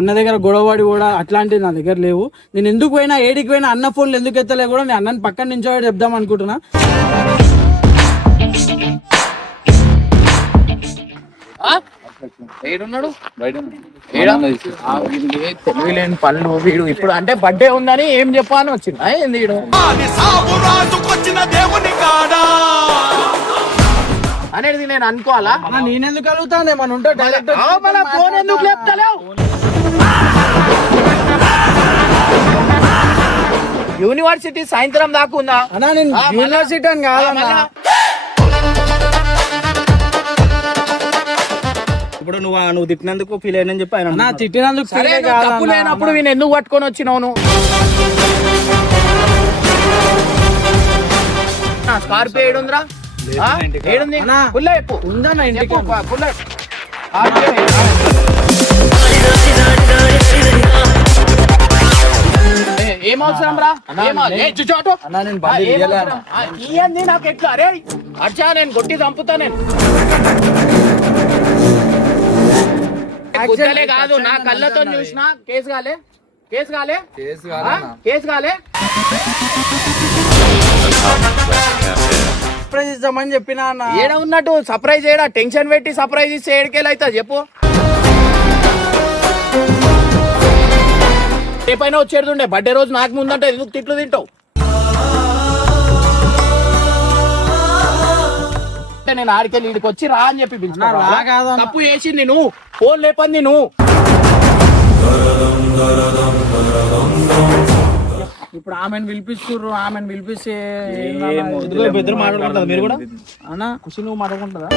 అన్న దగ్గర గొడవడి కూడా అట్లాంటివి నా దగ్గర లేవు. నేను ఎందుకు పోయినా ఏడికి పోయినా అన్న ఫోన్లు ఎందుకు ఎత్తలే కూడా నేను అన్నని పక్కన నుంచో చెప్దాం అనుకుంటున్నా. ఏడున్నాడు తెలివిలేని పనులు వీడు. ఇప్పుడు అంటే బర్త్డే ఉందని ఏం చెప్పాలని వచ్చింది ఏంది వీడు అనేది నేను అనుకోవాలా? నేనెందుకు కలుగుతాను ఏమన్నా ఉంటే డైరెక్ట్ ఫోన్ ఎందుకు లేపుతలేవు? యూనివర్సిటీ సాయంత్రం దాకా ఉందా అన్నా? నేను యూనివర్సిటీ అని కాదన్నా. ఇప్పుడు నువ్వు తిట్టినందుకు ఫీల్ అయినని చెప్పి ఆయన తిట్టినందుకు తప్పు లేనప్పుడు నేను ఎందుకు పట్టుకొని వచ్చినావు? స్కార్పియో ఏడుందిరా? ఏడుంది? ఉందన్నా ఇంటికి. ఏం అవసరం రా? నాకు ఎట్లా? అరే అచ్చా నేను కొట్టి చంపుతా. నేను కుద్దలే కాదు, నా కళ్ళతో చూసినా. కేసు కాలే సర్ప్రైజ్ ఇద్దామని చెప్పినా అన్న. ఏడ ఉన్నట్టు సర్ప్రైజ్ ఏడా? టెన్షన్ పెట్టి సర్ప్రైజ్ ఇస్తే ఏడుకేళ్ళు అవుతుంది చెప్పు. రేపైనా వచ్చేడుతుండే, బర్త్డే రోజు నాకు ముందంటే ఎందుకు తిట్లు తింటావు? నేను ఆడికెళ్ళి ఇడికి వచ్చి రా అని చెప్పి పిలుచుకున్నా. తప్పు చేసింది నువ్వు, ఫోన్ లేపంది నువ్వు. ఇప్పుడు ఆమెను పిలిపిస్తుర్రు, ఆమెను పిలిపిస్తే ఇద్దరు మాట్లాడుకుంటారు. మీరు కూడా అన్న ఖుషి నువ్వు మాట్లాడుకుంటుందా?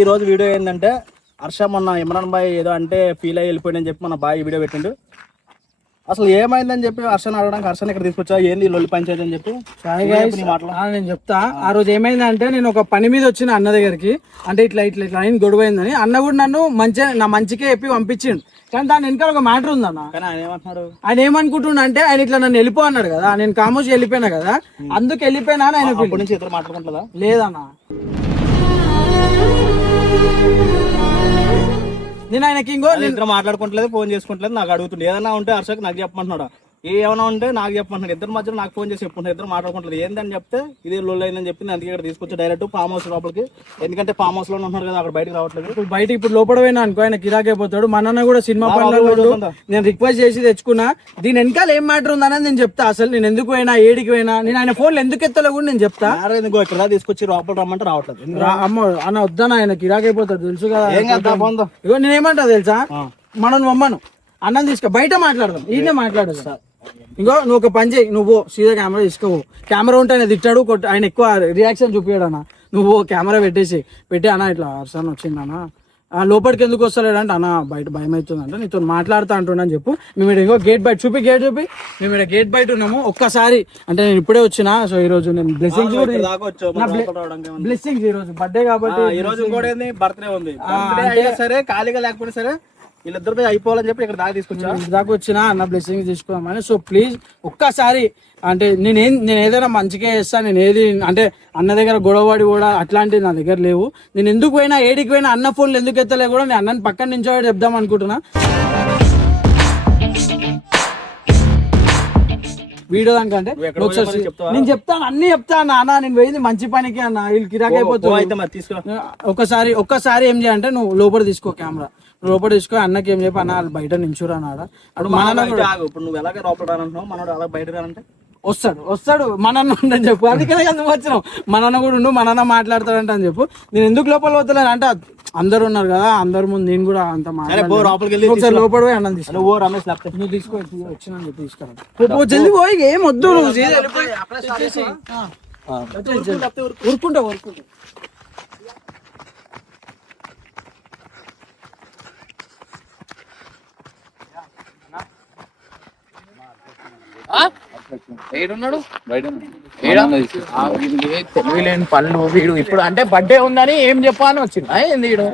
ఈ రోజు వీడియో ఏంటంటే, హర్ష మొన్న ఇమ్రాన్ బాయ్ ఏదో అంటే ఫీల్ అయ్యి వెళ్ళిపోయిందని చెప్పి మన బాయ్ వీడియో పెట్టిండు. అసలు ఏమైందని చెప్పి హర్షను అడగడానికి హర్షను ఇక్కడ తీసుకొచ్చా, ఏంది లొల్లి పంచాయతీ అని చెప్పి నేను చెప్తా. ఆ రోజు ఏమైందంటే, నేను ఒక పని మీద వచ్చిన అన్న దగ్గరికి. అంటే ఇట్లా అయిన గొడవ అయిందని అన్న కూడా నన్ను నా మంచికే చెప్పి పంపించిండు. కానీ దాని వెనకాల ఒక మ్యాటర్ ఉందన్న. ఆయన ఏమంటున్నాడు? ఆయన ఏమనుకుంటున్నా అంటే, ఆయన ఇట్లా నన్ను వెళ్ళిపో అన్నాడు కదా, నేను కామోష్ వెళ్ళిపోయినా కదా, అందుకు వెళ్ళిపోయినా అని ఆయన నుంచి ఇద్దరు మాట్లాడుకుంటుందా? లేదన్నా, నేను ఆయనకి ఇంకో ఇద్దరు మాట్లాడుకుంటలేదు, ఫోన్ చేసుకుంటలేదు. నాకు అడుగుతుండే ఏదైనా ఉంటే హర్షకు నాకు చెప్పమంటున్నాడు, ఏమైనా ఉంటే నాకు చెప్పమంటున్నాడు. ఇద్దరు మధ్యలో నాకు ఫోన్ చేసి చెప్పుకుంటారు, ఇద్దరు మాట్లాడుకుంటారు. ఏందని చెప్తే ఇది లొల్లి అయిందని చెప్పి అందుకే ఇక్కడ తీసుకొచ్చి డైరెక్ట్ ఫామ్ హౌస్ లోపలికి. ఎందుకంటే ఫామ్ హౌస్ లో ఉంటున్నారు కదా, అక్కడ బయటకు రావట్లేదు. ఇప్పుడు బయటకి ఇప్పుడు లోపల పోయినా అనుకో ఆయన కిరాకైపోతాడు. మన అన్న కూడా సినిమా పనులు నేను రిక్వెస్ట్ చేసి తెచ్చుకున్నా. దీని వెనకాల ఏం మ్యాటర్ ఉందనేది నేను చెప్తా. అసలు నేను ఎందుకు పోయినా, ఏడికి పోయినా, నేను ఆయన ఫోన్లు ఎందుకు ఎత్తలే కూడా నేను చెప్తా. ఇక్కడ తీసుకొచ్చి లోపల రమ్మంటే రావట్లేదు. అమ్మ అన్న వద్దానా, ఆయన కిరాకైపోతాడు తెలుసు కదా. ఇగో నేనేమంటా తెలుసా, మనం మమ్మను అన్నం తీసుకో, బయట మాట్లాడదాం, ఈయనే మాట్లాడదు సార్. ఇంకో నువ్వు ఒక పని చేయి, నువ్వు సీదా కెమెరా తీసుకోవు. కెమెరా ఉంటే ఆయన తిట్టాడు, ఆయన ఎక్కువ రియాక్షన్ చూపించాడు అన్న. నువ్వు కెమెరా పెట్టి అన్న ఇట్లా హర్షన్ వచ్చిందన్న, లోపలికి ఎందుకు వస్తలేడు అంటే, అన్న బయట భయం అవుతుందంట, నీతో మాట్లాడుతా అంటున్నాను చెప్పు. మేము ఇంకో గేట్ బయట చూపి మేము ఇక్కడ గేట్ బయట ఉన్నాము. ఒక్కసారి అంటే నేను ఇప్పుడే వచ్చినా. సో ఈ రోజు నేను బ్లెస్సింగ్స్ ఈ రోజు బర్త్డే కాబట్టి, ఈ రోజు కూడా బర్త్డే ఉంది సరే, ఖాళీగా లేకపోతే సరే వీళ్ళిద్దరిపై అయిపోవాలని చెప్పి ఇక్కడ దాకా వచ్చినా అన్న బ్లెస్సింగ్స్ తీసుకోమని. సో ప్లీజ్ ఒక్కసారి అంటే నేను ఏదైనా మంచిగా చేస్తాను. నేను ఏది అంటే అన్న దగ్గర గొడవడి కూడా అట్లాంటివి నా దగ్గర లేవు. నేను ఎందుకు పోయినా ఏడికి పోయినా అన్న ఫోన్లు ఎందుకు ఎత్తలే కూడా నేను అన్నని పక్కన నుంచో చెప్దాం అనుకుంటున్నా. వీడియో దానికంటే నేను చెప్తాను, అన్ని చెప్తాను అన్న. నేను పోయింది మంచి పనికి అన్న, వీళ్ళు కిరాక్ అయిపోతుంది. ఒక్కసారి ఏం చేయాలంటే, నువ్వు లోపల తీసుకో కెమెరా, లోపల తీసుకో. అన్నకి ఏం చెప్పి, అన్న వాళ్ళు బయట నించురా అన్నాడు. అప్పుడు నువ్వు ఎలాగ లోపల రానంటున్నావు, మనోడు అలా బయట రానంటే వస్తాడు మనన్న ఉండని చెప్పు. అందుకనే ఎందుకు వచ్చినావు, మనన్న కూడా ఉండు, మనన్న మాట్లాడతాడంట అని చెప్పు. నేను ఎందుకు లోపల పోతలేను అంటే, అందరు ఉన్నారు కదా, అందరు ముందు నేను కూడా అంత ఒకసారి లోపల పోయి అన్నం తీసుకో. నువ్వు తీసుకో, వచ్చిన చెప్పి తీసుకురా. జల్దీ పోయి, ఏం వద్దు, నువ్వు ఊరుకుంటా. ఏడున్నాడు? తెలివిలేని పనులు వీడు. ఇప్పుడు అంటే బర్త్డే ఉందని ఏం చెప్పాలని వచ్చింది ఏంది వీడు?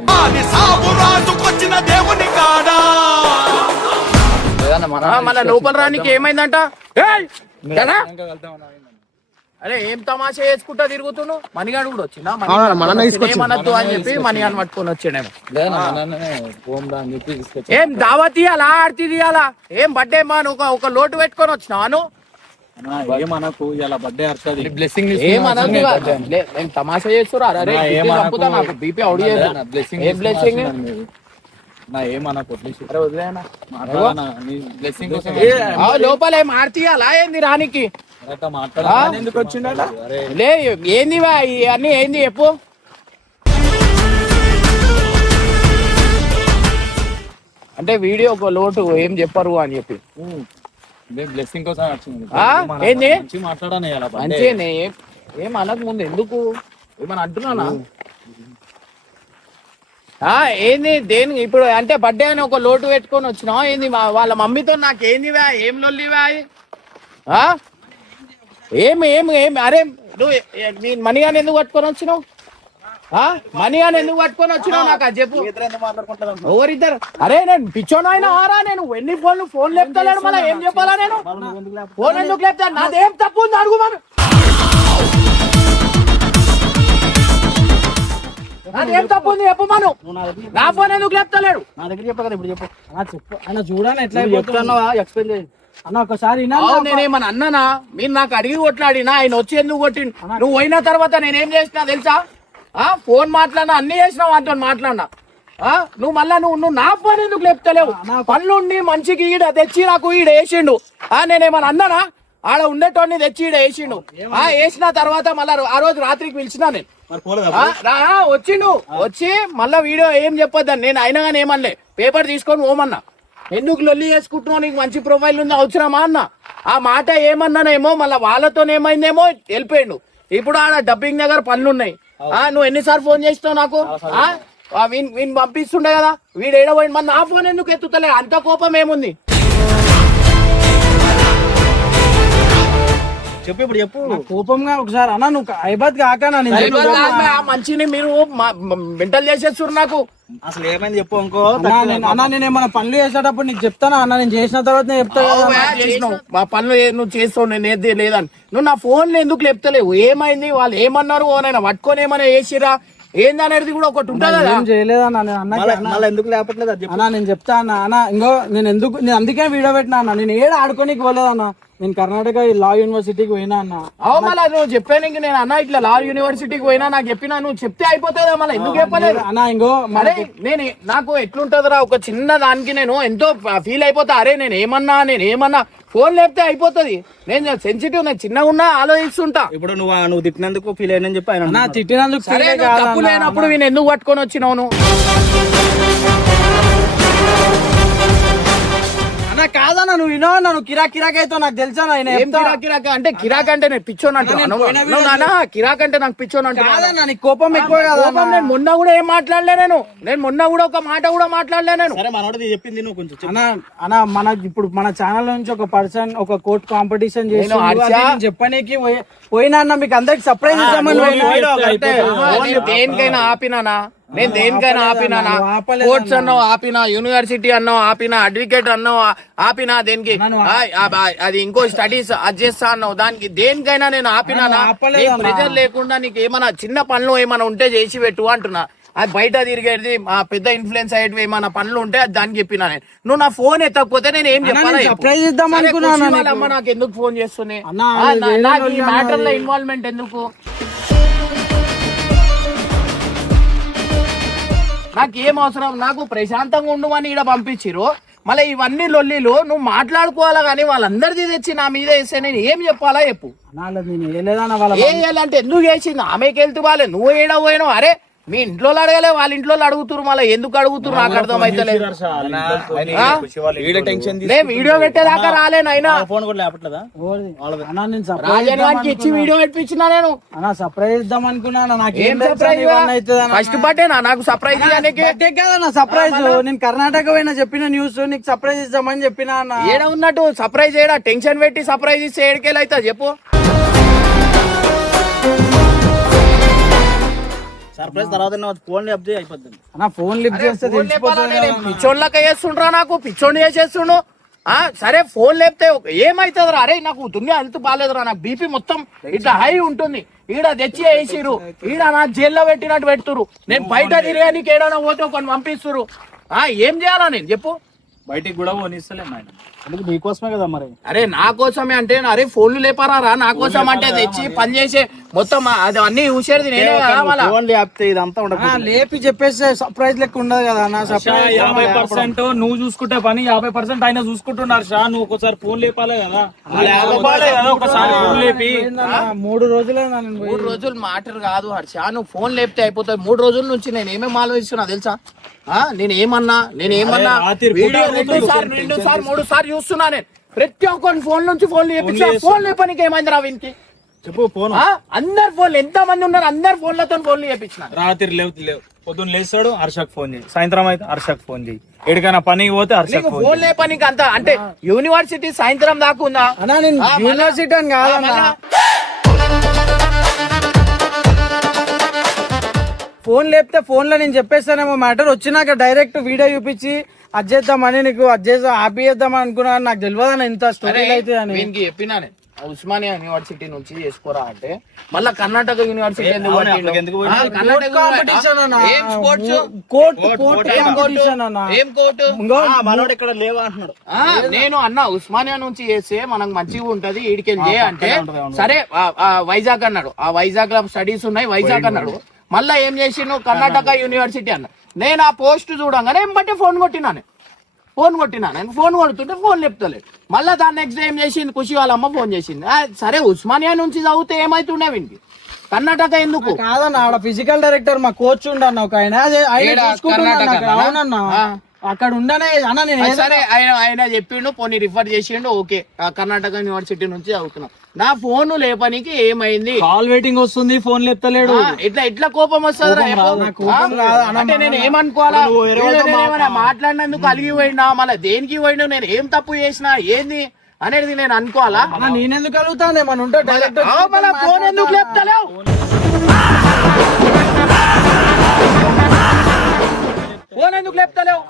మన లోపల రానికి ఏమైందంట? అరే ఏం తమాషా చేసుకుంటా తిరుగుతున్నావు? మణిగాడు కూడా వచ్చిందా? ఏమనద్దు అని చెప్పి మణిగాని పట్టుకొని వచ్చాడేమో. ఏం దావత్ ఇయ్యాలా, ఆర్తి తీయాలా? ఏం బర్త్డే మా ఒక లోటు పెట్టుకొని వచ్చినాను? ఏమనకు ఇలా బర్త్డే అర్చది బ్లెస్సింగ్ ఏమనద్దు నేను తమాషా చేస్తురా? అరే చంపుతా, నాకు బీపీ అవుడి బ్లెస్సింగ్ ఏమనకు బ్లెస్సింగ్ కోసం లోపల ఏం ఆర్తియాలా ఏంది రానికి? ఎందుకు వచ్చిండ లే ఏంది అన్ని ఏంది చెప్పు. అంటే వీడియో ఒక లోటు ఏం చెప్పరు అని చెప్పి బ్లెస్సింగ్ కోసం వచ్చింది. ఏంది మాట్లాడాను మంచిగానే ఏం అనక ముందు ఎందుకు ఏమని అంటున్నానా? ఏంది దేని ఇప్పుడు అంటే బర్త్డే అని ఒక లోటు పెట్టుకొని వచ్చినావు ఏంది? వాళ్ళ మమ్మీతో నాకేంది ఏం లొల్లివా? ఏమి ఏమి ఏమి అరే నువ్వు మణిగాని ఎందుకు పట్టుకొని వచ్చినావు? మణిగాని ఎందుకు పట్టుకొని వచ్చినావు నాకు అది చెప్పు. ఎవరిద్దరు? అరే నేను పిచ్చోనైనా ఆరా, నేను ఎన్ని ఫోన్ లేపుతలేను, మళ్ళీ ఏం చెప్పాలా? నేను ఫోన్ ఎందుకు లేపుతాను? నాదేం తప్పు ఉంది అడుగు. నాదేం తప్పు ఉంది చెప్పు మను. నా ఫోన్ ఎందుకు లేపుతలేడు? నా దగ్గర చెప్పా కదా, ఇప్పుడు చెప్పు. చెప్పు అన్న, చూడాలి ఎట్లా చెప్తున్నావా? ఎక్స్ప్లెయిన్ చేయి అన్న ఒకసారి. నేనేమన్నా అన్నానా? మీరు నాకు అడిగి కొట్లాడినా, ఆయన వచ్చి ఎందుకు కొట్టిండు? నువ్వు పోయిన తర్వాత నేనేం చేసినా తెలుసా? ఫోన్ మాట్లాడినా, అన్ని చేసినా, వాటితో మాట్లాడినా. నువ్వు మళ్ళా నువ్వు నా ఫోన్ ఎందుకు లేపుతలేవు? పనులుండి మంచికి ఈడ తెచ్చి నాకు ఈడ వేసిండు. నేనేమన్నా అన్నానా? ఆడ ఉండేటోడిని తెచ్చి ఈడ వేసిండు. వేసిన తర్వాత మళ్ళా ఆ రోజు రాత్రికి పిలిచినా నేను. వచ్చిండు, వచ్చి మళ్ళా వీడియో ఏం చెప్పొద్దని నేను అయినా కానీ ఏమనలే. పేపర్ తీసుకొని ఓమన్నా. ఎందుకు లొల్లి చేసుకుంటున్నావు, నీకు మంచి ప్రొఫైల్ ఉంది, అవసరమా అన్న. ఆ మాట ఏమన్నానేమో మళ్ళీ వాళ్ళతో ఏమైందేమో వెళ్ళిపోయిండు. ఇప్పుడు ఆడ డబ్బింగ్ దగ్గర పనులున్నాయి. నువ్వు ఎన్నిసార్లు ఫోన్ చేస్తావు నాకు? వీని పంపిస్తుండే కదా, వీడు ఏడబోయింది. మరి నా ఫోన్ ఎందుకు ఎత్తుతలే? అంత కోపం ఏముంది చెప్పు, ఇప్పుడు చెప్పు. కోపంగా ఒకసారి అన్న నువ్వు అయిపోద్ది కాక మంచిని మీరు మెంటల్ చేసేస్తున్నారు నాకు. అసలు ఏమైంది చెప్పు. ఇంకో అన్న నేను ఏమైనా పనులు చేసేటప్పుడు నీకు చెప్తానా అన్న? నేను చేసిన తర్వాత నేను చెప్తాను. మా పనులు నువ్వు చేస్తావు, నేను ఏది లేదని. నువ్వు నా ఫోన్లు ఎందుకు లేపుతలేవు? ఏమైంది? వాళ్ళు ఏమన్నారు? ఓనైనా పట్టుకొని ఏమైనా వేసిరా ఏందనేది కూడా ఒకటి ఉంటుంది కదా. చేయలేదన్నా మళ్ళీ ఎందుకు లేపట్లేదు అది అన్న. నేను చెప్తా అన్న ఇంకో నేను అందుకే వీడియో పెట్టినా అన్న. నేను ఏడు ఆడుకోనికి పోలేదన్నా. నేను కర్ణాటక లా యూనివర్సిటీకి పోయినా అన్న. మళ్ళీ నువ్వు చెప్పాను ఇంక నేను అన్న ఇట్లా లా యూనివర్సిటీకి పోయినా నాకు చెప్పినా, నువ్వు చెప్తే అయిపోతుందా? మళ్ళీ ఎందుకు చెప్పలేదు అన్న? ఇంకో అరే నేను నాకు ఎట్లుంటదిరా, ఒక చిన్న దానికి నేను ఎంతో ఫీల్ అయిపోతా. అరే నేను ఏమన్నా ఫోన్ లేపితే అయిపోతుంది. నేను సెన్సిటివ్, నేను చిన్నగా ఉన్నా ఆలోచిస్తుంటా. ఇప్పుడు నువ్వు తిట్టినందుకు ఫీల్ అయినని చెప్పి ఆయన తిట్టినందుకు తప్పు లేనప్పుడు నేను ఎందుకు పట్టుకొని వచ్చినావు నువ్వు? అన్న కాదన్నా, నువ్వు వినో నువ్వు కిరాక్ అయితే నాకు తెలుసా. కిరాక్ అంటే కిరాక్ అంటే నేను పిచ్చోని అంటున్నాను. కిరాక్ అంటే నాకు పిచ్చోని అంటున్నా. నీకు కోపం ఎక్కువ కదా. నేను మొన్న కూడా ఏం మాట్లాడలే. నేను మొన్న కూడా ఒక మాట కూడా మాట్లాడలే. నేను చెప్పింది నువ్వు కొంచెం అన్న మన ఇప్పుడు మన ఛానల్ నుంచి ఒక పర్సన్ ఒక కోర్ట్ కాంపిటీషన్ చేసి చెప్పనీకి పోయినా అన్న. మీకు అందరికి సర్ప్రైజ్ ఇద్దామని దేనికైనా ఆపినానా? నేను దేనికైనా ఆపినానా? కోర్ట్స్ అన్నావు ఆపినా, యూనివర్సిటీ అన్నావు ఆపినా, అడ్వకేట్ అన్నావు ఆపినా, దేనికి అది ఇంకో స్టడీస్ అది చేస్తా అన్నావు, దానికి దేనికైనా నేను ఆపినానా? ప్రెజర్ లేకుండా నీకు ఏమైనా చిన్న పనులు ఏమైనా ఉంటే చేసి పెట్టు అంటున్నా. అది బయట తిరిగేది పెద్ద ఇన్ఫ్లుయెన్స్ అయ్యేవి ఏమైనా పనులు ఉంటే అది దానికి చెప్పినా నేను. నువ్వు నా ఫోన్ ఎత్తకపోతే నేను ఏం చెప్పాలి? సర్ప్రైజ్ ఇద్దాం అనుకున్నాను. అమ్మ నాకు ఎందుకు ఫోన్ చేస్తున్నాయి? నాకు ఈ మ్యాటర్ లో ఇన్వాల్వ్మెంట్ ఎందుకు? నాకు ఏం అవసరం? నాకు ప్రశాంతంగా ఉండమని ఈడ పంపించిరు. మళ్ళీ ఇవన్నీ లొల్లిలు నువ్వు మాట్లాడుకోవాలా కానీ వాళ్ళందరిది తెచ్చి నా మీద వేస్తే నేను ఏం చెప్పాలా చెప్పు? ఏం చేయాలంటే ఎందుకు వేసింది? ఆమెకి వెళ్తూ వాళ్ళే నువ్వు ఏడ పోయినావు? అరే మీ ఇంట్లో అడగలే, వాళ్ళ ఇంట్లో అడుగుతురు. మళ్ళీ ఎందుకు అడుగుతురు నాకు అర్థం అయితే. వీడియో పెట్టేదాకా రాలేనైనా రాజానికి ఇచ్చి వీడియో పెట్టించిన నేను. సర్ప్రైజ్ ఇద్దాం అనుకున్నాను. ఫస్ట్ బర్త్డేనా నాకు సర్ప్రైజ్ కాదన్న? సర్ప్రైజ్ నేను కర్ణాటక పోయినా చెప్పిన న్యూస్ నీకు సర్ప్రైజ్ ఇద్దామని చెప్పినా. ఏడ ఉన్నట్టు సర్ప్రైజ్ ఏడా? టెన్షన్ పెట్టి సర్ప్రైజ్ ఇస్తే ఏడుకేళ్ళు అవుతా చెప్పు? సర్ప్రైజ్ తర్వాత ఫోన్ లిఫ్ట్ అయిపోతుంది. ఫోన్ లిఫ్ట్ చేస్తే పిచ్చోళ్ళక చేస్తుండ్రా, నాకు పిచ్చోని చేసేస్తుండు. సరే ఫోన్ లేపితే ఏమైతుందిరా? అరే నాకు దునియా హెల్త్ బాగాలేదురా, నాకు బీపీ మొత్తం ఇట్లా హై ఉంటుంది, ఈడ తెచ్చి వేసిరు, ఈడ నా జైల్లో పెట్టినట్టు పెడుతురు, నేను బయట తిరిగానికి ఏడైనా పోతే కొన్ని పంపిస్తురు. ఏం చేయాలా నేను చెప్పు? బయటికి కూడా పోనిస్తలే ఆయన. అందుకు నీకోసమే కదా మరి. అరే నా కోసమే అంటే అరే ఫోన్లు లేపారా? నా కోసం అంటే తెచ్చి పని చేసే మొత్తం అది అన్ని చూసేది నేనే కదా. మళ్ళా ఫోన్ లేపితే ఇదంతా ఉండదు. లేపి చెప్పేస్తే సర్ప్రైజ్ లెక్క ఉండదు కదా అన్న. 50% నువ్వు చూసుకుంటే పని, 50% ఆయన చూసుకుంటున్నారు షా. నువ్వు ఒకసారి ఫోన్ లేపాలే కదా, ఒకసారి ఫోన్ లేపి. 3 రోజులే 3 రోజులు మ్యాటర్ కాదు హర్ష, నువ్వు ఫోన్ లేపితే అయిపోతాయి. 3 రోజుల నుంచి నేను ఏమేమి ఆలోచిస్తున్నా తెలుసా? నేనేమన్నా వీడియో 2 సార్లు 3 సార్లు చూస్తున్నా నేను. ప్రతి ఒక్కరి ఫోన్ నుంచి ఫోన్లు చేపించా. ఫోన్ లేపనికి ఏమైంది రా వీనికి? చెప్పు. ఫోన్ అందరు ఫోన్లు ఎంత మంది ఉన్నారు, అందరు ఫోన్లతో ఫోన్లు చేపించిన. రాత్రి లేవు పొద్దున్న లేస్తాడు హర్షకు ఫోన్ చేయి, సాయంత్రం అయితే హర్షకు ఫోన్ చేయి, ఎక్కడికైనా పనికి పోతే హర్షకు ఫోన్ లేపనికి అంత అంటే యూనివర్సిటీ సాయంత్రం దాకా ఉందా? యూనివర్సిటీ అని కాదన్నా, ఫోన్ లేపితే ఫోన్ లో నేను చెప్పేస్తానేమో మ్యాటర్, వచ్చినాక డైరెక్ట్ వీడియో చూపించి అది చేద్దామని నీకు అది చేద్దాం హ్యాపీ చేద్దామని అనుకున్నా. నాకు తెలియదు ఇంత స్టోరీ అయితే అని. దీనికి చెప్పినా నేను ఉస్మానియా యూనివర్సిటీ నుంచి చేసుకోరా అంటే మళ్ళా కర్ణాటక యూనివర్సిటీ ఎందుకు ఇక్కడ లేవా అంటున్నాడు. నేను అన్నా ఉస్మానియా నుంచి చేస్తే మనకు మంచిగా ఉంటది, ఈడికెళ్ళి అంటే సరే వైజాగ్ అన్నాడు. ఆ వైజాగ్ లో స్టడీస్ ఉన్నాయి వైజాగ్ అన్నాడు. మళ్ళా ఏం చేసిండు కర్ణాటక యూనివర్సిటీ అన్న. నేను ఆ పోస్ట్ చూడంగానే ఏం బట్టి ఫోన్ కొట్టినా నేను ఫోన్ కొడుతుంటే ఫోన్ లేపుతలేదు. మళ్ళీ దాని నెక్స్ట్ డే ఏం చేసింది, ఖుషి వాళ్ళ అమ్మ ఫోన్ చేసింది. సరే ఉస్మానియా నుంచి చదివితే ఏమైతుండే వీనికి, కర్ణాటక ఎందుకు? కాదన్న ఆడ ఫిజికల్ డైరెక్టర్ మా కోచ్ ఉండన్న ఒక ఆయన అవునన్నా అక్కడ ఉండనే అన్న. నేను సరే ఆయన చెప్పిండు, పోనీ రిఫర్ చేసిండు, ఓకే కర్ణాటక యూనివర్సిటీ నుంచి చదువుతున్నా. నా ఫోన్ లేపనికి ఏమైంది? కాల్ వెయిటింగ్ వస్తుంది, ఫోన్ లేపుతలేడు. ఇట్లా కోపం వస్తుంది. అంటే నేను ఏమనుకోవాలా? మాట్లాడినందుకు అలిగి పోయినా, మళ్ళీ దేనికి పోయినా, నేను ఏం తప్పు చేసినా ఏంది అనేది నేను అనుకోవాలా? నేనెందుకు అడుగుతాను ఏమన్నా ఉంటే డైరెక్ట్ ఫోన్ ఎందుకు లేపుతలేవు? ఫోన్ ఎందుకు లేపుతలేవు?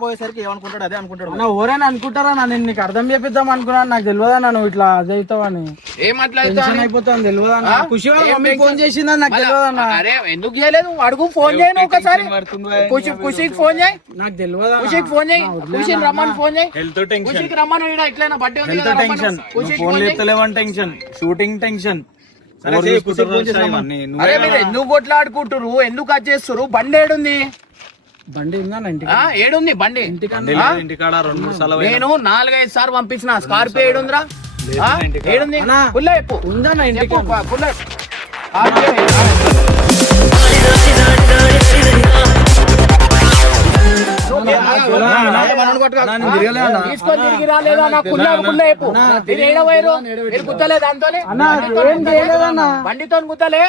పోయేసరికి ఏమనుకుంటాడు అదే అనుకుంటాడు. ఎవరైనా అనుకుంటారా నేను నీకు అర్థం చేపిద్దాం అనుకున్నాను. నాకు తెలియదా నువ్వు ఇట్లా అది అవుతావని. అయిపోతాను తెలియదా? ఖుషి ఫోన్ చేసిందని నాకు తెలియదన్నా. అరే ఎందుకు చేయలేదు అడుగు, ఫోన్ చేయను ఒకసారి. ఖుషికి ఫోన్ చేయి, నాకు తెలియదా? ఖుషికి ఫోన్ చేయి, ఖుషిని రమ్మని ఫోన్ చేయి. ఖుషికి రమ్మని ఇట్లా బర్త్డే ఉంది కదా, ఫోన్ లేపుతలేవని టెన్షన్, షూటింగ్ టెన్షన్. అరే మీరు ఎందుకు కొట్లాడుకుంటారు, ఎందుకు అది చేస్తారు? బండి ఏడుంది? బండి ఏడుంది బండి? నేను 4-5 సార్లు పంపించిన. స్కార్పియో ఏడుందిరా? ఏడుంది? పుల్ల చెప్పు. ఉందన్న ఇంటికి. పుల్ల తీసుకొని తిరిగి రాలేదా? నాకు పుల్ల చెప్పు. మీరు ఏడవైరు, మీరు గుద్దలే దాంతోనే బండితో గుద్దలే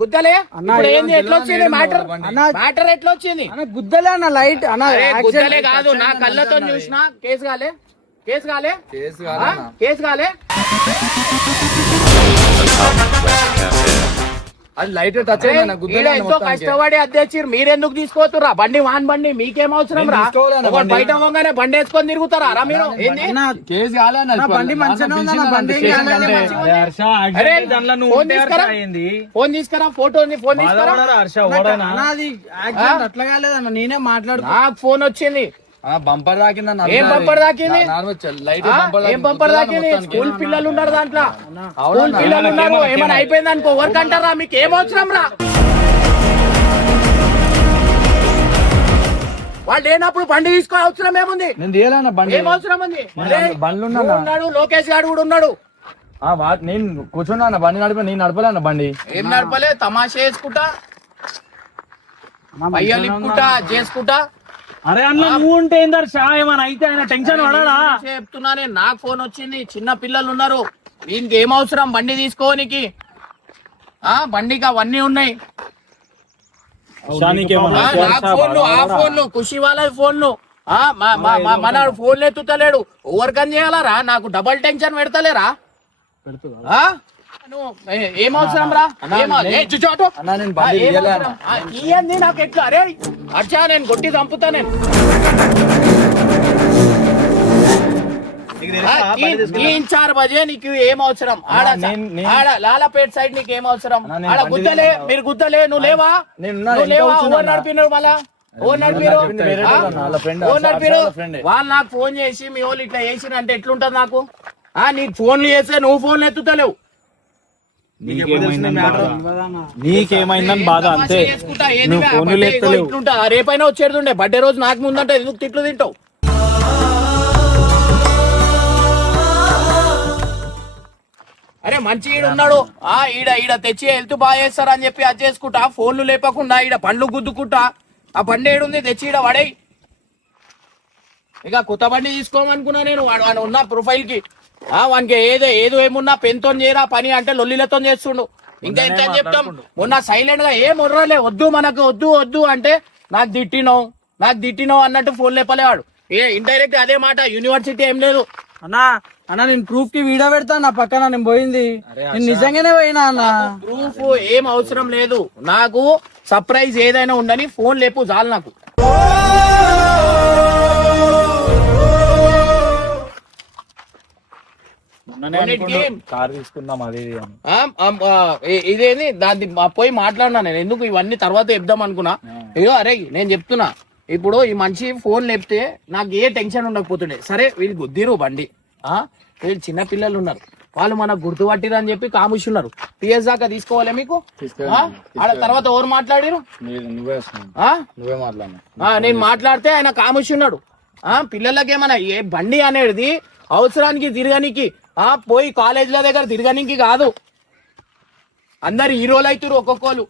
గుద్దలే. ఇప్పుడు ఏంది, ఎట్లా వచ్చింది మ్యాటర్ ఎట్లా వచ్చింది? గుద్దలే అన్న లైట్ అన్న, గుద్దలే కాదు, నా కళ్ళతో చూసిన. కేసు కాలే అది లైట్ టచ్ ఎంతో కష్టపడి అద్దెచ్చారు, మీరెందుకు తీసుకోతురా బండి? వాన్ బండి మీకేం అవసరం రా? బయట పోగానే బండి వేసుకొని తిరుగుతారా రా మీరు? కేసు కాలే బండి మంచిగా ఉందన్న. బండి ఫోన్ తీసుకురా, ఫోటోని ఫోన్ తీసుకురా. అట్లా కాలేదన్న, నేనే మాట్లాడు. నాకు ఫోన్ వచ్చింది. బంపర్ దాకిందన్న. ఏం బంపర్ దాకింది? ఏం బంపర్ దాకింది? స్కూల్ పిల్లలు ఉన్నారు దాంట్లో, స్కూల్ పిల్లలు ఉన్నారు. ఏమైనా అయిపోయింది అనుకో వర్క్ అంటారా? మీకు ఏం అవసరం రా? వాళ్ళు లేనప్పుడు బండి తీసుకో అవసరం ఏముంది? ఏం అవసరం ఉంది? ఉన్నాడు లోకేష్ గారు కూడా ఉన్నాడు. నేను కూర్చున్నా బండి నడిపి, నేను నడపలే బండి. ఏం నడపలే, తమాషా చేసుకుంటా, అయ్యలిప్పుకుంటా చేసుకుంటా. అరే అన్న నువ్వు ఉంటే ఏందర్ షా, ఏమైనా అయితే ఆయన టెన్షన్ పడడా? చెప్తున్నానే, నాకు ఫోన్ వచ్చింది, చిన్న పిల్లలు ఉన్నారు, దీనికి ఏం అవసరం బండి తీసుకోనికి? బండికి అవన్నీ ఉన్నాయి. ఫోన్లు ఆ ఫోన్లు ఖుషి వాళ్ళ ఫోన్లు, మన ఫోన్లు ఎత్తుతలేడు. ఓవర్ కన్ చేయాలరా? నాకు డబల్ టెన్షన్ పెడతలేరా? ఏం అవసరం రా? ఇయ్యండి నాకు ఎట్లా? అరే అచ్చా నేను కొట్టి చంపుతా నేను. నీకు తెలుసా? 4 బజే నీకు ఏం అవసరం? ఆడ లాలాపేట్ సైడ్ నీకు ఏం అవసరం? ఆడ గుద్దలే, మీరు గుద్దలే, నువ్వు లేవా? నువ్వు లేవా? ఓవర్ నడిపినావు మళ్ళా, ఓవర్ నడిపిరు. వాళ్ళు నాకు ఫోన్ చేసి మీ వాళ్ళు ఇట్లా చేసిన అంటే ఎట్లుంటది నాకు? నీకు ఫోన్లు చేస్తే నువ్వు ఫోన్లు ఎత్తుతలేవు. నీకేమైందని బాధ అంతే. ఇట్లుంటా రేపైనా వచ్చేటుండే, బర్త్డే రోజు నాకు ముందంటే ఎందుకు తిట్లు తింటావు? అరే మంచి ఈడు ఉన్నాడు, ఈడ తెచ్చి హెల్త్ బాగా చేస్తారు అని చెప్పి అది చేసుకుంటా, ఫోన్లు లేపకుండా ఈడ పండ్లు గుద్దుకుంటా. ఆ బండి ఏడుంది తెచ్చి ఈడ పడేయి. ఇక కొత్త బండి తీసుకోమనుకున్నా నేను. వాడు ఉన్న ప్రొఫైల్ కి వానికి ఏదో ఏమున్నా పెన్తో చేయరా పని అంటే లొల్లిలతో చేస్తుండు. ఇంకా ఎంత అని చెప్తాం? మొన్న సైలెంట్ గా ఏం ఉర్రలే, వద్దు మనకు వద్దు అంటే నాకు తిట్టినావు అన్నట్టు ఫోన్ లేపలేవాడు. ఇండైరెక్ట్ అదే మాట. యూనివర్సిటీ ఏం లేదు అన్న నేను ప్రూఫ్ కి వీడియో పెడతా నా పక్కన నేను పోయింది, నేను నిజంగానే పోయినా అన్న. ప్రూఫ్ ఏం అవసరం లేదు నాకు. సర్ప్రైజ్ ఏదైనా ఉండని ఫోన్ లేపు చాలు నాకు. కార్ తీసుకుందాం అది ఇదేంది దాన్ని పోయి మాట్లాడినా నేను. ఎందుకు ఇవన్నీ తర్వాత చెప్దాం అనుకున్నా. ఇగో అరే నేను చెప్తున్నా, ఇప్పుడు ఈ మనిషి ఫోన్ లేపితే నాకు ఏ టెన్షన్ ఉండకపోతుండే. సరే వీళ్ళు గుద్దిరు బండి, వీళ్ళు చిన్న పిల్లలు ఉన్నారు, వాళ్ళు మనకు గుర్తుపట్టిరు అని చెప్పి కాముషి ఉన్నారు. పిఎస్ దాకా తీసుకోవాలి మీకు. ఆడ తర్వాత ఎవరు మాట్లాడిరు? నువ్వే మాట్లాడినా. నేను మాట్లాడితే ఆయన కాముషి ఉన్నాడు. పిల్లలకేమన్నా ఏ బండి అనేది అవసరానికి తిరగనికి, పోయి కాలేజీల దగ్గర తిరగనికి కాదు. అందరు హీరోలు అవుతారు ఒక్కొక్కరు.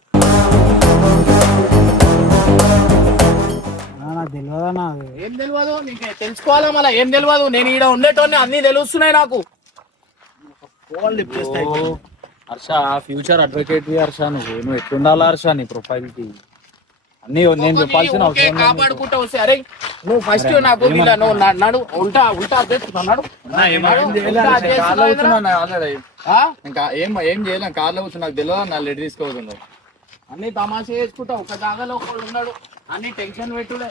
ఏం తెలియదు నీకు? తెలుసుకోవాలా మళ్ళీ? ఏం తెలియదు? నేను ఈడ ఉండేటోని అన్ని తెలుస్తున్నాయి నాకు. హర్ష ఫ్యూచర్ అడ్వకేట్ హర్ష, నువ్వు ఎట్లుండాలా హర్ష నీ ప్రొఫైల్ కి అన్ని నేను చెప్పాల్సిన అవసరం. కాపాడుకుంటా వస్తే అరే నువ్వు ఫస్ట్ నాకు నువ్వు నడు ఉల్టా ఇంకా ఏం చేయలేం. కార్లో కూర్చొని నాకు తెలియదు, నా లెటర్ తీసుకోవద్దు. అన్ని తమాషా చేసుకుంటా. ఒక జాగాలో ఒకళ్ళు ఉన్నాడు, అన్ని టెన్షన్ పెట్టుడే.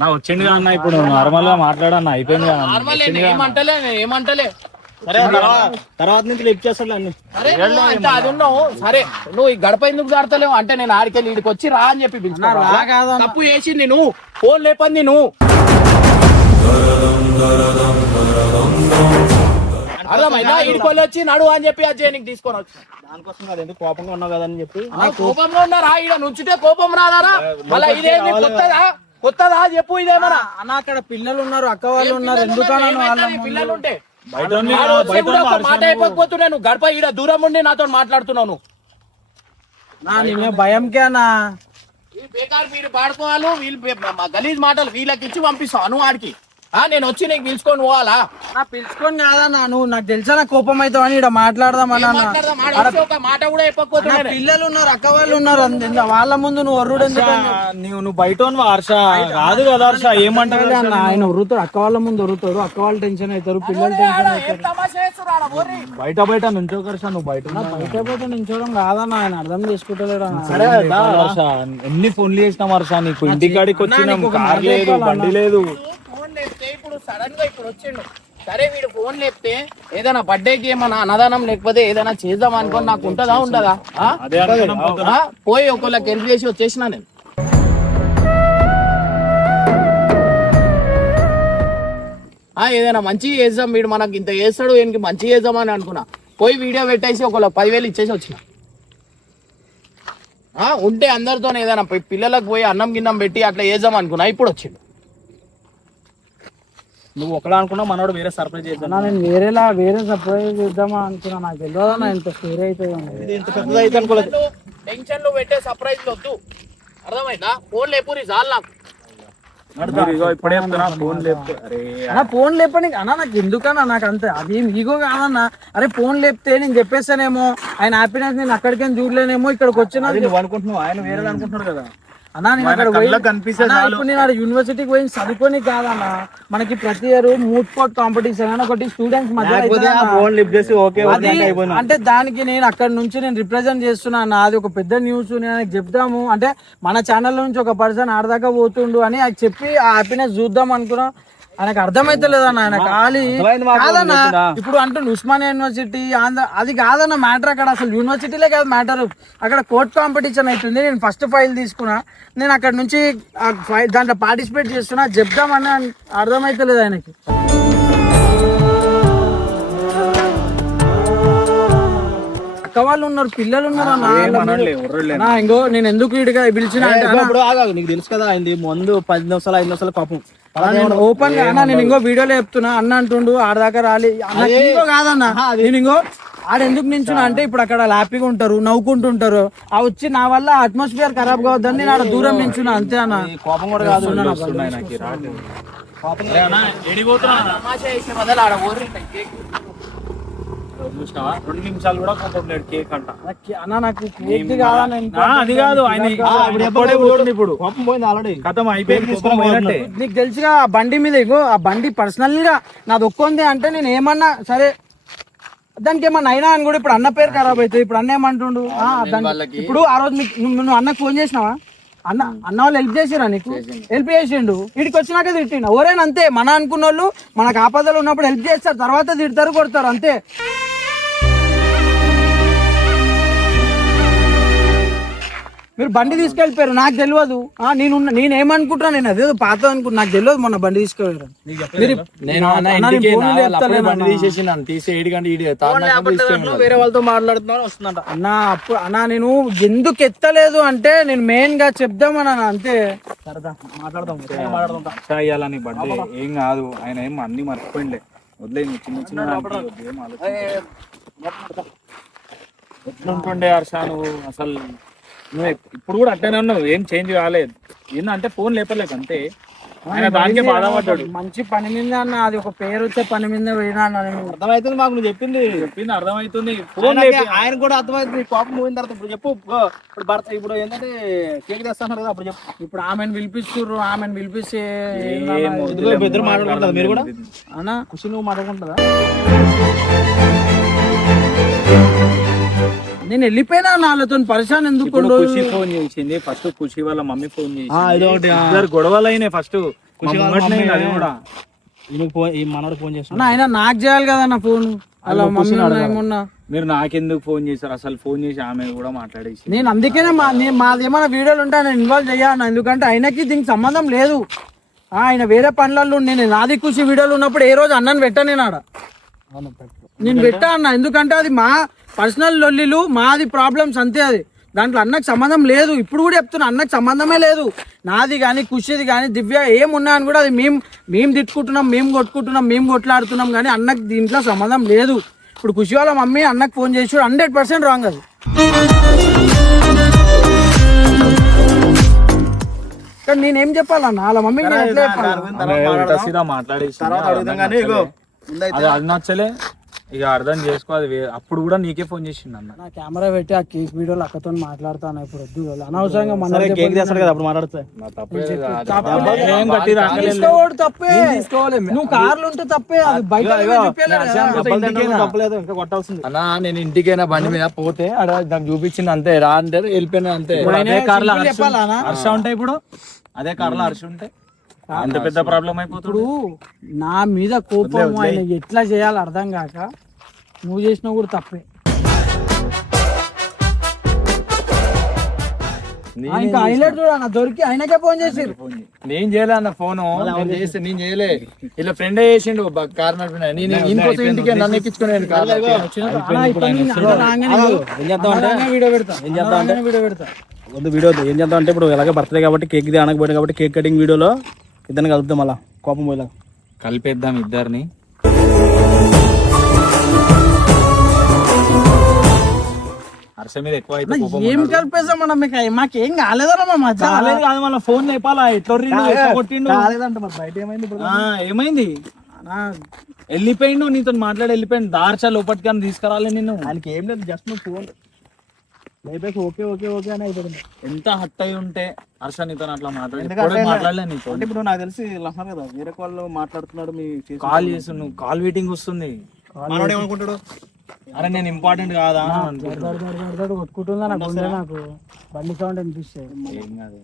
నా వచ్చింది కదా అన్న, ఇప్పుడు నార్మల్ గా మాట్లాడన్నా అయిపోయింది కదా. నార్మల్ ఏమంటలే. సరే తర్వాత నుంచి లిఫ్ట్ చేస్తాడు అన్ని. సరే అంటే అది ఉన్నావు. సరే నువ్వు ఈ గడప ఎందుకు దాడతలేవు అంటే నేను ఆడికెళ్ళి ఇడికి వచ్చి రా అని చెప్పి పిలుచుకున్నా. తప్పు చేసింది నువ్వు, ఫోన్ లేపంది నువ్వు. అర్థమైందా? ఇడికొల్లి వచ్చి నడు అని చెప్పి అది నీకు తీసుకొని వచ్చి దానికోసం కదా ఎందుకు కోపంగా ఉన్నావు కదా అని చెప్పి. కోపంలో ఉన్నారా? ఈడ నుంచితే కోపం రాదారా? మళ్ళీ ఇదేంది కొత్తదా చెప్పు. ఇదేమన్నా అన్న అక్కడ పిల్లలు ఉన్నారు, అక్క వాళ్ళు ఉన్నారు, ఎందుకన్నా పిల్లలు ఉంటే మాట అయిపోతున్నా. నువ్వు గడప ఈడ దూరం ఉండి నాతో మాట్లాడుతున్నావు. భయంకే అన్న బేకార్ మీరు పాడుకోవాలి. వీళ్ళు గలీజ్ మాటలు వీళ్ళకి ఇచ్చి పంపిస్తాను వాడికి. నేను వచ్చి నీకు పిలుచుకొని పోవాలా? పిలుచుకొని కాదన్నా, నువ్వు నాకు తెలిసా నా కోపం అవుతావు అని ఇక్కడ మాట్లాడదామన్నా. ఒక మాట కూడా చెప్పకపోతున్నా. పిల్లలు ఉన్నారు, అక్క వాళ్ళు ఉన్నారు, వాళ్ళ ముందు నువ్వు ఒర్రుడు ఎందుకు? నువ్వు బయట హర్ష కాదు కదా హర్ష. ఏమంటారు అన్న, ఆయన ఒర్రుతాడు, అక్క వాళ్ళ ముందు ఒర్రుతాడు, అక్క వాళ్ళు టెన్షన్ అవుతారు, పిల్లలు టెన్షన్ అవుతారు. బయట నుంచో హర్ష. నువ్వు బయట నించోవడం కాదన్న, ఆయన అర్థం చేసుకుంటలేడు. హర్ష ఎన్ని ఫోన్లు చేసినాం హర్ష నీకు? ఇంటికాడికి వచ్చినాం, కార్ లేదు, బండి లేదు. ఇప్పుడు సడన్ గా ఇప్పుడు వచ్చిండు. సరే వీడు ఫోన్ లేపితే ఏదైనా బర్త్డేకి ఏమన్నా అన్నదానం లేకపోతే ఏదైనా చేద్దాం అనుకోని నాకు ఉంటదా ఉండదా? పోయి ఒకళ్ళకి హెల్ప్ చేసి వచ్చేసిన నేను. ఏదైనా మంచిగా చేద్దాం, వీడు మనకి ఇంత చేస్తాడు, ఈయనకి మంచిగా చేద్దామని అనుకున్నా. పోయి వీడియో పెట్టేసి ఒకళ్ళ 10,000 ఇచ్చేసి వచ్చిన. ఉంటే అందరితో ఏదైనా పిల్లలకు పోయి అన్నం గిన్నం పెట్టి అట్లా చేద్దాం అనుకున్నా. ఇప్పుడు వచ్చిండు. నువ్వు ఒకలా అనుకున్నావు, మనోడు వేరే సర్ప్రైజ్ చేద్దాం. నేను వేరే సర్ప్రైజ్ చేద్దామా అనుకున్నా. నాకు తెలియదు ఇంత స్టోరీ అవుతుంది, ఇంత పెద్దది అయితే అనుకోలేదు. టెన్షన్లు పెట్టే సర్ప్రైజ్ వద్దు, అర్థమైందా? ఫోన్ లేపు చాలు నాకు. ఫోన్ లేపని అన్నా నాకు ఎందుకన్నా, నాకు అంతే అది ఈగో కాదన్నా. అరే ఫోన్ లేపితే నేను చెప్పేస్తానేమో, ఆయన హ్యాపీనెస్ నేను అక్కడికేం చూడలేనేమో, ఇక్కడికి వచ్చిన నువ్వు అనుకుంటున్నావు, ఆయన వేరే అనుకుంటున్నాడు కదా అన్నా. నేను అక్కడ ఇప్పుడు నేను యూనివర్సిటీకి పోయి చదువుకొని కాదన్నా, మనకి ప్రతి ఇయర్ మూడ్ కోర్ట్ కాంపిటీషన్ అని ఒకటి స్టూడెంట్స్ మధ్య అంటే దానికి నేను అక్కడ నుంచి నేను రిప్రజెంట్ చేస్తున్నా అన్న. అది ఒక పెద్ద న్యూస్, నేను చెప్దాము అంటే మన ఛానల్ నుంచి ఒక పర్సన్ ఆడదాకా పోతుండు అని అది చెప్పి ఆ హ్యాపీనెస్ చూద్దాం అనుకున్నా. ఆయనకు అర్థమైతలేదన్న, ఆయన ఖాళీ అర్థమైంది మాకు, కాదన్న. చెప్తున్నా. ఇప్పుడు అంటున్నా ఉస్మానియా యూనివర్సిటీ ఆంధ్ర, అది కాదన్న మ్యాటర్. అక్కడ అసలు యూనివర్సిటీలే కాదు మ్యాటర్, అక్కడ కోర్ట్ కాంపిటీషన్ అవుతుంది. నేను ఫస్ట్ ఫైల్ తీసుకున్నా, నేను అక్కడ నుంచి ఆ దాంట్లో పార్టిసిపేట్ చేస్తున్నా, చెప్దామని అర్థమైతలేదు ఆయనకి. అక్క వాళ్ళు ఉన్నారు, పిల్లలు ఉన్నారు అన్న. ఇంకో నేను ఎందుకు ఇడిగా పిలిచిన అంటే అన్న, ఇప్పుడు ఆగాగు, నీకు తెలుసు కదా అయింది ముందు 10 నిమిషాలు 5 నిమిషాలు పాపం నేను ఓపెన్ గా అన్న, నేను ఇంకో వీడియోలో చెప్తున్నా అన్న అంటుండు ఆడదాకా రాలి అన్న. ఇంకో కాదన్న, నేను ఇంకో ఆడెందుకు నించున్నా అంటే ఇప్పుడు అక్కడ హ్యాపీగా ఉంటారు, నవ్వుకుంటుంటారు. ఆ వచ్చి నా వల్ల అట్మాస్ఫియర్ ఖరాబ్ కావద్దని నేను ఆడ దూరం నించున్నా అంతే అన్న. కోపం కూడా కాదు, తమాషా చేసే బదులు ఆడ ఊర్రి చూసినావా 2 నిమిషాలు కూడా కోపం లేడు కేక్ అంట. అన్న నాకు కేక్ కాదన్న, అది కాదు ఆయన ఇప్పుడు కోపం పోయింది ఆల్రెడీ. కథం అయిపోయింది, తీసుకొని పోయినట్టే. నీకు తెలుసుగా ఆ బండి మీద ఇగో ఆ బండి పర్సనల్ గా నాది ఒక్కొంది అంటే నేను ఏమన్నా సరే దానికి ఏమన్నా అయినా అని కూడా ఇప్పుడు అన్న పేరు ఖరాబ్ అవుతుంది. ఇప్పుడు అన్న ఏమంటుండు ఇప్పుడు ఆ రోజు నువ్వు అన్నకు ఫోన్ చేసినావా? అన్న వాళ్ళు హెల్ప్ చేసిరా నీకు? హెల్ప్ చేసిండు, వీడికి వచ్చినాక తిట్టిండు. ఎవరైనా అంతే, మన అనుకున్న వాళ్ళు మనకు ఆపదలు ఉన్నప్పుడు హెల్ప్ చేస్తారు, తర్వాత తిడతారు, కొడతారు అంతే. మీరు బండి తీసుకెళ్ళిపోయారు, నాకు తెలియదు. నేనేమనుకుంటున్నా, నేను అదే పాత అనుకుంటా, నాకు తెలియదు మొన్న బండి తీసుకెళ్ళారు. వేరే వాళ్ళతో మాట్లాడుతున్నాను వస్తుందంట అన్న. అప్పుడు అన్న నేను ఎందుకు ఎత్తలేదు అంటే నేను మెయిన్ గా చెప్దామన్నా అంతే. సరదా మాట్లాడదాం ఇవ్వాలని బర్త్డే ఏం కాదు, ఆయన ఏం అన్ని మర్చిపోయిండే, వదిలేదు చిన్న చిన్న ఎట్లుంటుండే హర్ష నువ్వు అసలు. నువ్వు ఇప్పుడు కూడా అట్టనే ఉన్నావు, ఏం చేంజ్ కాలేదు. ఏంటంటే ఫోన్ లేపలేక అంతే. ఆయన దానికే బాధపడ్డాడు. మంచి పని మీద అన్న, అది ఒక పేరు వచ్చే పని మీద పోయినా అన్న. నేను అర్థమవుతుంది మాకు, నువ్వు చెప్పింది అర్థమవుతుంది. ఆయన కూడా అర్థమవుతుంది. కోపం పోయిన తర్వాత ఇప్పుడు చెప్పు. ఇప్పుడు భర్త ఇప్పుడు ఏంటంటే కేక్ తెస్తున్నారు కదా, అప్పుడు చెప్పు. ఇప్పుడు ఆమెను పిలిపిస్తుర్రు, ఆమెను పిలిపిస్తే ఇద్దరు మాట్లాడుకుంటారు. మీరు కూడా అన్న ఖుషి నువ్వు మాట్లాడుకుంటుందా? నేను వెళ్ళిపోయినా వాళ్ళతో పరిశాన్ ఎందుకు? ఖుషి ఫోన్ చేసింది ఫస్ట్, ఖుషి వాళ్ళ మమ్మీ ఫోన్ చేసింది, గొడవలు అయినాయి ఫస్ట్. మనోడు ఫోన్ చేస్తాను, ఆయన నాకు చేయాలి కదన్న ఫోన్. అలా మమ్మీ ఏమన్నా మీరు నాకెందుకు ఫోన్ చేశారు అసలు? ఫోన్ చేసి ఆమె కూడా మాట్లాడేసి నేను అందుకనే మాది ఏమైనా వీడియోలు ఉంటే నేను ఇన్వాల్వ్ చేయాలి, ఎందుకంటే ఆయనకి దీనికి సంబంధం లేదు. ఆయన వేరే పనులలో, నేను నాది ఖుషి వీడియోలు ఉన్నప్పుడు ఏ రోజు అన్నని పెట్టా నేను ఆడ. నేను పెట్టా అన్న, ఎందుకంటే అది మా పర్సనల్ లొల్లిలు, మాది ప్రాబ్లమ్స్ అంతే. అది దాంట్లో అన్నకు సంబంధం లేదు. ఇప్పుడు కూడా చెప్తున్నా, అన్నకు సంబంధమే లేదు. నాది కానీ ఖుషిది కానీ దివ్య ఏమున్నా అని కూడా అది మేము తిట్టుకుంటున్నాం, మేము కొట్టుకుంటున్నాం, మేము కొట్లాడుతున్నాం, కానీ అన్నకు దీంట్లో సంబంధం లేదు. ఇప్పుడు ఖుషి వాళ్ళ మమ్మీ అన్నకు ఫోన్ చేసి 100% రాంగ్ అది. కానీ నేనేం చెప్పాలన్న వాళ్ళ మమ్మీకి? నేను ఎట్లా చెప్పాలి? మాట్లాడేసి అది నచ్చలే, ఇక అర్థం చేసుకో. అది అప్పుడు కూడా నీకే ఫోన్ చేసిండు అన్న. నా కెమెరా పెట్టి ఆ కేక్ వీడియోలో అక్కతో మాట్లాడతాను. ఇప్పుడు వద్దు, అనవసరంగా మన కేక్ చేస్తాడు కదా, అప్పుడు మాట్లాడుతా. తప్పే. నువ్వు కార్లు ఉంటే తప్పే, అది బయట ఇంకా కొట్టాల్సింది అన్నా. నేను ఇంటికైనా బండి మీద పోతే అక్కడ నాకు చూపించింది అంతే, రా అంటే వెళ్ళిపోయినా అంతే. అదే కార్లో హర్ష ఉంటాయి, ఇప్పుడు అదే కార్లో హర్ష ఉంటాయి, అంత పెద్ద ప్రాబ్లం అయిపోతుంది. నా మీద కోపం ఆయన ఎట్లా చేయాలో అర్థం కాక నువ్వు చేసినా కూడా తప్పే. ఇంకా హైలైట్ చూడ దొరికి ఆయనకే ఫోన్ చేసిర్రు. నేను చేయలే అన్న ఫోన్, చేస్తే నేను చేయలే, ఇలా ఫ్రెండ్ చేసిండు కార్ నడిపిన. నేను ఇంకోసం ఇంటికి నన్ను ఎక్కించుకుని వీడియో పెడతా. వీడియో ఏం చేద్దాం అంటే, ఇప్పుడు ఎలాగ బర్త్డే కాబట్టి కేక్ అనకపోయింది కాబట్టి కేక్ కటింగ్ వీడియోలో ఇద్దరిని కలుపుతాం. మళ్ళా కోపం పోయేలా కలిపేద్దాం ఇద్దరిని. హర్ష మీద ఎక్కువ అయితే ఏం కలిపేసాం మనం? మాకేం కాలేదన్నా మా మధ్య. కాలేదు కాదు, మళ్ళీ ఫోన్ లేపాలా? ఎట్లా కొట్టిండు కాలేదంట. మరి బయట ఏమైంది? ఏమైంది? వెళ్ళిపోయిండు, నీతో మాట్లాడి వెళ్ళిపోయిండు. దార్చా లోపలికి కానీ తీసుకురాలే నిన్ను. ఆయనకి ఏం లేదు, జస్ట్ నువ్వు ఫోన్ లేపేసి ఓకే ఓకే ఓకే అని అయిపోయింది. ఎంత హట్ అయి ఉంటే హర్ష నీతో అట్లా మాట్లాడలే నీతో. అంటే ఇప్పుడు నాకు తెలిసి కదా వేరే వాళ్ళు మాట్లాడుతున్నాడు, మీ కాల్ చేసి నువ్వు కాల్ వెయిటింగ్ వస్తుంది. మనోడు ఏమనుకుంటాడు? అరే నేను ఇంపార్టెంట్ కాదా కొట్టుకుంటుందా నాకు బండి సౌండ్ అనిపిస్తుంది. ఏం కాదు.